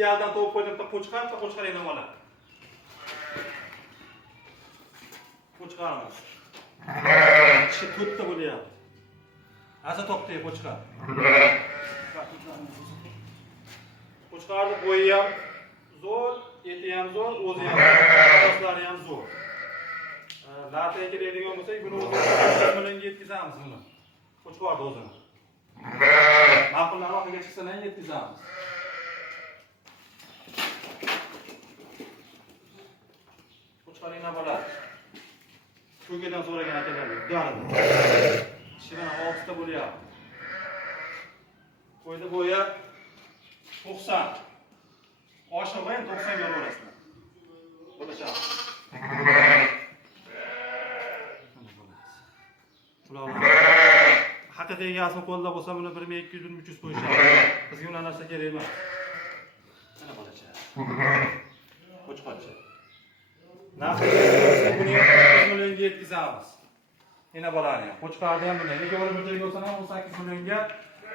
idealdan topib qo'ydim, qo'chqar yana ola. Qo'chqarimiz. Kishi to'rtta bo'lyapti. Asa topdi qo'chqar. Qo'chqarni bo'yi ham zo'r, eti ham zo'r, o'zi ham, asoslari ham zo'r. Lataga kiradigan bo'lsak, buni o'zimiz bilan yetkazamiz buni. Qo'chqarni o'zini. Ma'qullar orqaga chiqsalar yetkazamiz. Qo'chqaringlar bo'ladi. Ko'kidan so'ragan akalarga udardi. Kishidan 6 ta bo'lyapti. Qo'ydi bo'yi 90. Oshig'i ham 90 ga borasizlar. Bo'lacaq. Haqiqiy egasini qo'lda bo'lsa buni 1200 300 qo'yishadi. Bizga unaqa narsa kerak emas. Mana bo'lacaq. Qo'chqorchi. Narxi buni 1 millionga yetkazamiz. Yana bo'ladi ham. Qo'chqorni ham bunday. Nega bo'lib joyga bo'lsa ham 18 millionga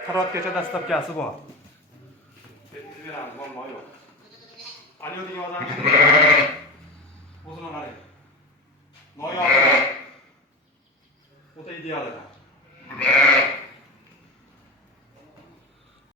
qirotgacha dastlabkasi bor. Yetkazib beramiz, muammo yo'q. Aliyo degan odam o'zini qarang. Noyob. O'ta ideal ekan.